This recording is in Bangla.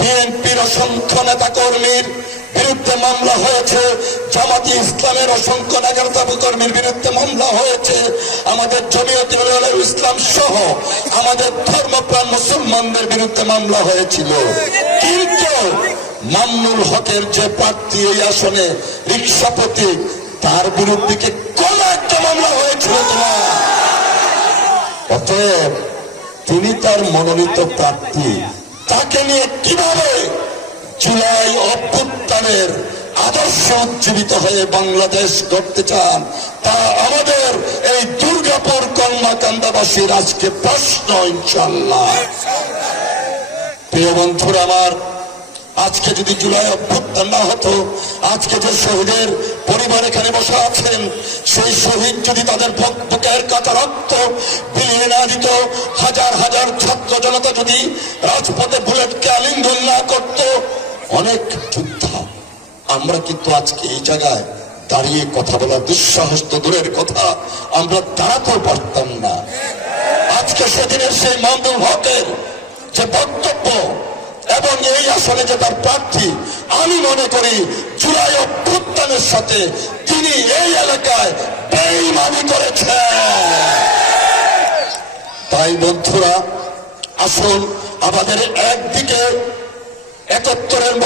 বিএনপির অসংখ্য নেতা কর্মীর বিরুদ্ধে মামলা হয়েছে, জামাতি ইসলামের অসংখ্য নেতা কর্মীর বিরুদ্ধে মামলা হয়েছে, আমাদের জমিয়তে উলামায়ে ইসলাম সহ আমাদের ধর্মপ্রাণ মুসলমানদের বিরুদ্ধে মামলা হয়েছিল। কিন্তু মামুনুল হকের যে প্রার্থী এই আসনে রিক্সাপতি, তার বিরুদ্ধে কোন একটা মামলা হয়েছিল কিনা? অতএব তিনি তার মনোনীত প্রার্থী, তাকে নিয়ে কিভাবে জুলাই অভ্যুত্থানের আদর্শ উজ্জীবিত হয়ে বাংলাদেশ গড়তে চান, তা আমাদের এই দুর্গাপুর কলমাকান্দাবাসীর আজকে প্রশ্ন। ইনশাআল্লাহ প্রিয় বন্ধুরা আমার, আজকে যদি জুলাই অভ্যুত্থান না হতো, আজকে যে শহীদের পরিবার এখানে বসে আছেন, সেই শহীদ যদি তাদের বুকের কাটা রক্ত বিলিয়ে না দিত, হাজার হাজার ছাত্র জনতা যদি রাজপথে বুলেটকে আলিঙ্গন না করত, অনেক যোদ্ধা আমরা কিন্তু আজকে এই জায়গায় দাঁড়িয়ে কথা বলার দুঃসাহস তো দূরের কথা, আমরা দাঁড়াতেও পারতাম না। আজকে সেদিনের সেই মামুনুল হকের যে বক্তব্য এবং এই আসনে যে তার প্রার্থী, আমি মনে করি জুলাই অভ্যুত্থানের সাথে তিনি এই এলাকায় বেঈমানি করেছেন। তাই বন্ধুরা, আসুন আমাদের একদিকে ৭১-এর